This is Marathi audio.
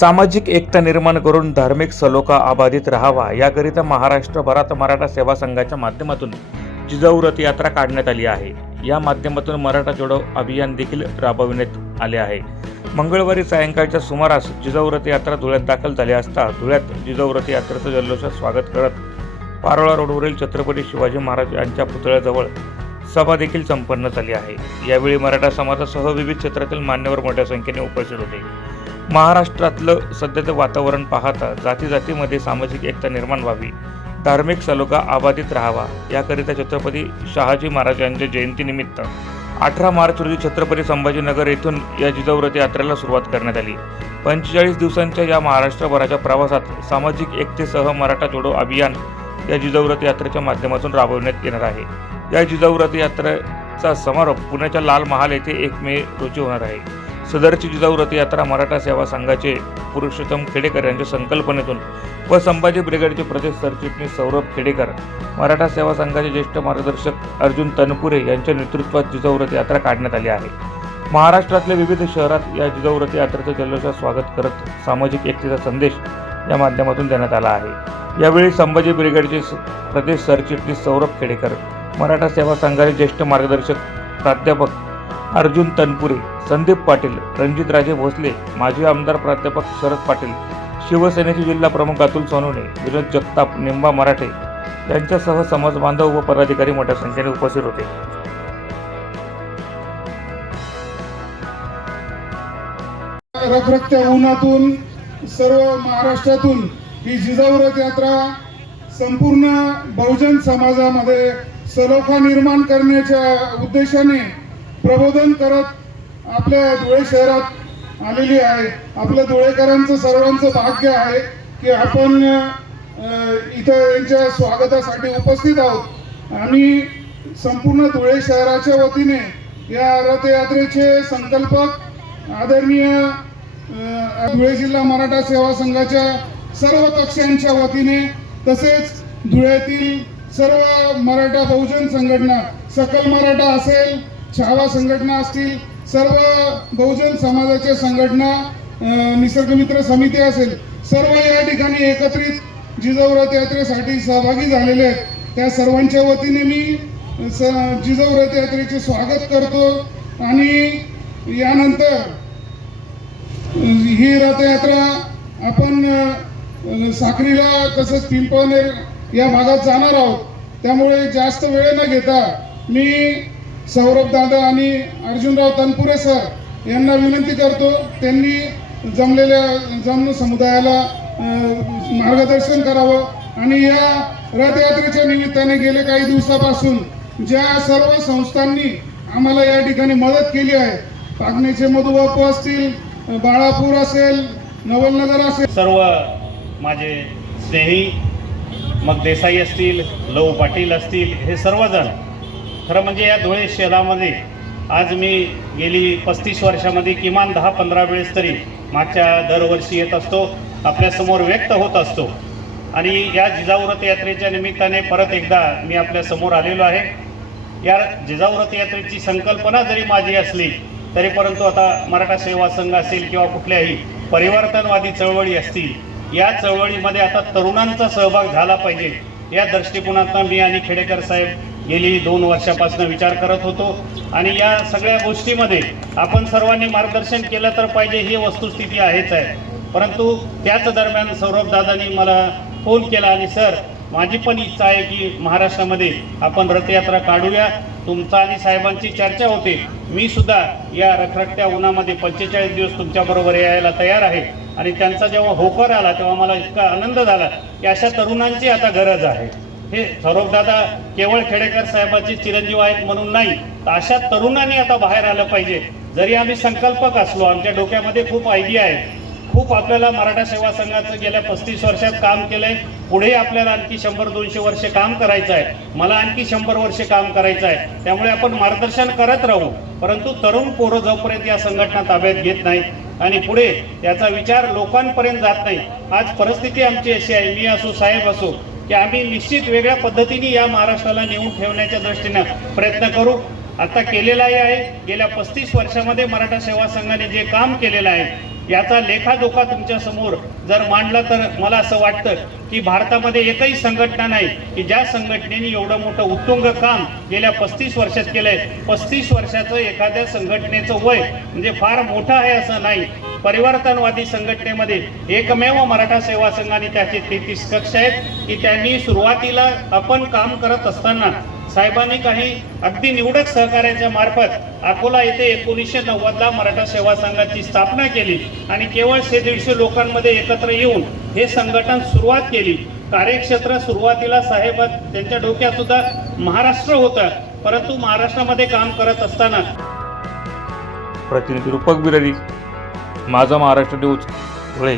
सामाजिक एकता निर्माण करून धार्मिक सलोखा अबाधित राहावा याकरिता महाराष्ट्रभरात मराठा सेवा संघाच्या माध्यमातून जिजाऊ रथ यात्रा काढण्यात आली आहे. या माध्यमातून मराठा जोडो अभियान देखील राबविण्यात आले आहे. मंगळवारी सायंकाळच्या सुमारास जिजाऊ रथ यात्रा धुळ्यात दाखल झाली असता धुळ्यात जिजाऊ रथ यात्रेचं जल्लोषात स्वागत करत पारोळा रोडवरील छत्रपती शिवाजी महाराज यांच्या पुतळ्याजवळ सभा देखील संपन्न झाली आहे. यावेळी मराठा समाजासह विविध क्षेत्रातील मान्यवर मोठ्या संख्येने उपस्थित होते. महाराष्ट्रातलं सध्याचं वातावरण पाहता जाती जातीमध्ये सामाजिक एकता निर्माण व्हावी धार्मिक सलोखा आबाधित राहावा याकरिता छत्रपती शहाजी महाराज यांच्या जयंतीनिमित्त अठरा मार्च रोजी छत्रपती संभाजीनगर येथून या जिजाऊ यात्रेला सुरुवात करण्यात आली. पंचेचाळीस दिवसांच्या या महाराष्ट्रभराच्या प्रवासात सामाजिक एकतेसह मराठा जोडो अभियान या जिजाऊ रथ यात्रेच्या माध्यमातून राबवण्यात येणार आहे. या जिजाऊ रथयात्रेचा समारोप पुण्याच्या लाल महाल येथे एक मे रोजी होणार आहे. सदरची जिजाऊ रथ यात्रा मराठा सेवा संघाचे पुरुषोत्तम खेडेकर यांच्या संकल्पनेतून व संभाजी ब्रिगेडचे प्रदेश सरचिटणीस सौरभ खेडेकर मराठा सेवा संघाचे ज्येष्ठ मार्गदर्शक अर्जुन तनपुरे यांच्या नेतृत्वात जिजाऊ रथ यात्रा काढण्यात आली आहे. महाराष्ट्रातल्या विविध शहरात या जिजाऊ रथयात्रेचं जल्लोषात स्वागत करत सामाजिक एकतेचा संदेश या माध्यमातून देण्यात आला आहे. यावेळी संभाजी ब्रिगेडचे स- प्रदेश सरचिटणीस सौरभ खेडेकर मराठा सेवा संघाचे ज्येष्ठ मार्गदर्शक प्राध्यापक अर्जुन तनपुरे संदीप पाटील रणजितराजे भोसले माजी आमदार प्राध्यापक शरद पाटील शिवसेनेचे जिल्हा प्रमुख अतुल सोनवणे विनोद जगताप निंबा मराठे यांच्यासह समाज बांधव व पदाधिकारी मोठ्या संख्येने उपस्थित होते. रखरखत्या उन्हातून सर्व महाराष्ट्रातून ही जिजाऊ रथ यात्रा संपूर्ण बहुजन समाजामध्ये सलोखा निर्माण करण्याच्या उद्देशाने प्रबोधन करत आपल्या धुळे शहरात आलेली आहे. आपलं धुळेकरांचं सर्वांचं भाग्य आहे की आपण इथं यांच्या स्वागतासाठी उपस्थित आहोत. आणि संपूर्ण धुळे शहराच्या वतीने या रथयात्रेचे संकल्पक आदरणीय धुळे जिल्हा मराठा सेवा संघाच्या सर्व कक्षांच्या वतीने तसेच धुळ्यातील सर्व मराठा बहुजन संघटना सकल मराठा असेल छावा संघटना असतील सर्व बहुजन समाजाच्या संघटना निसर्गमित्र समिती असेल सर्व या ठिकाणी एकत्रित जिजाऊ रथ यात्रेसाठी सहभागी झालेले आहेत. त्या सर्वांच्या वतीने मी स जिजाऊ रथ यात्रेचे स्वागत करतो आणि यानंतर ही रथयात्रा आपण साखरीला तसंच पिंपळनेर या भागात जाणार आहोत. त्यामुळे जास्त वेळ न घेता मी सौरभ दादा आणि अर्जुनराव तनपुरे सर यांना विनंती करतो त्यांनी जमलेल्या जम समुदायाला मार्गदर्शन करावं. आणि या रथयात्रेच्या निमित्ताने गेले काही दिवसापासून ज्या सर्व संस्थांनी आम्हाला या ठिकाणी मदत केली आहे पागणेचे मधुबापू असतील बाळापूर असेल नवलनगर असेल. सर्व माझे स्नेही मग देसाई असतील लव पाटील असतील हे सर्वजण खरं म्हणजे या धुळे शहरामध्ये आज मी गेली पस्तीस वर्षामध्ये किमान दहा पंधरा वेळेस तरी मागच्या दरवर्षी येत असतो आपल्यासमोर व्यक्त होत असतो. आणि या जिजाऊरथ यात्रेच्या निमित्ताने परत एकदा मी आपल्यासमोर आलेलो आहे. या जिजाऊरथ यात्रेची संकल्पना जरी माझी असली तरी परंतु आता मराठा सेवा संघ असेल किंवा कुठल्याही परिवर्तनवादी चळवळी असतील या चळवळीमध्ये आता तरुणांचा सहभाग झाला पाहिजे. या दृष्टिकोनातनं मी आणि खेडेकर साहेब गेली दोन वर्षापासून विचार करत होतो. आणि या सगळ्या गोष्टीमध्ये आपण सर्वांनी मार्गदर्शन केलं तर पाहिजे ही वस्तुस्थिती आहेच आहे. परंतु त्याच दरम्यान सौरभ दादांनी मला फोन केला आणि सर माझी पण इच्छा आहे की महाराष्ट्रामध्ये आपण रथयात्रा काढूया. तुमचा आणि साहेबांची चर्चा होते. मी सुद्धा या रखरखत्या उन्हामध्ये पंचेचाळीस दिवस तुमच्याबरोबर यायला तयार आहे. आणि त्यांचा जेव्हा होकर आला तेव्हा मला इतका आनंद झाला की अशा तरुणांची आता गरज आहे. हे सौरभदादा केवळ खेडेकर साहेबांचे चिरंजीव आहेत म्हणून नाही तर अशा तरुणांनी आता बाहेर आलं पाहिजे. जरी आम्ही संकल्पक असलो आमच्या डोक्यामध्ये खूप आयडिया आहे. खूप आपल्याला मराठा सेवा संघाचं गेल्या पस्तीस वर्षात काम केलंय. पुढे आपल्याला आणखी शंभर दोनशे वर्ष काम करायचं आहे. मला आणखी शंभर वर्ष काम करायचं आहे. त्यामुळे आपण मार्गदर्शन करत राहू. परंतु तरुण पोरं जोपर्यंत या संघटना ताब्यात घेत नाही आणि पुढे त्याचा विचार लोकांपर्यंत जात नाही आज परिस्थिती आमची अशी आहे. मी असो साहेब असो की आम्ही निश्चित वेगळ्या पद्धतीने या महाराष्ट्राला नेऊन ठेवण्याच्या दृष्टीनं प्रयत्न करू. आता केलेलाही आहे. गेल्या पस्तीस वर्षामध्ये मराठा सेवा संघाने जे काम केलेलं आहे याचा लेखाजोखा तुमच्यासमोर जर मांडला तर मला असं वाटतं की भारतामध्ये एकही संघटना नाही की ज्या संघटनेने एवढं मोठं उत्तुंग काम गेल्या पस्तीस वर्षात केलंय. पस्तीस वर्षाचं एखाद्या संघटनेचं वय म्हणजे फार मोठं आहे असं नाही. परिवर्तनवादी संघटनेमध्ये एकमेव मराठा सेवा संघाने त्याचे तेहतीस कक्ष आहेत की त्यांनी सुरुवातीला आपण काम करत असताना साहेबांनी काही अगदी निवडक सहकार्याच्या मार्फत अकोला येथे एकोणीसशे नव्वदला मराठा सेवा संघाची स्थापना केली आणि केवळ से दीडशे लोकांमध्ये एकत्र येऊन हे संघटन सुरुवात केली. कार्यक्षेत्र सुरुवातीला साहेब त्यांच्या डोक्यात सुद्धा महाराष्ट्र होतं परंतु महाराष्ट्रामध्ये काम करत असताना प्रतिनिधी रूपक बिरारी माझा महाराष्ट्र न्यूज धुळे.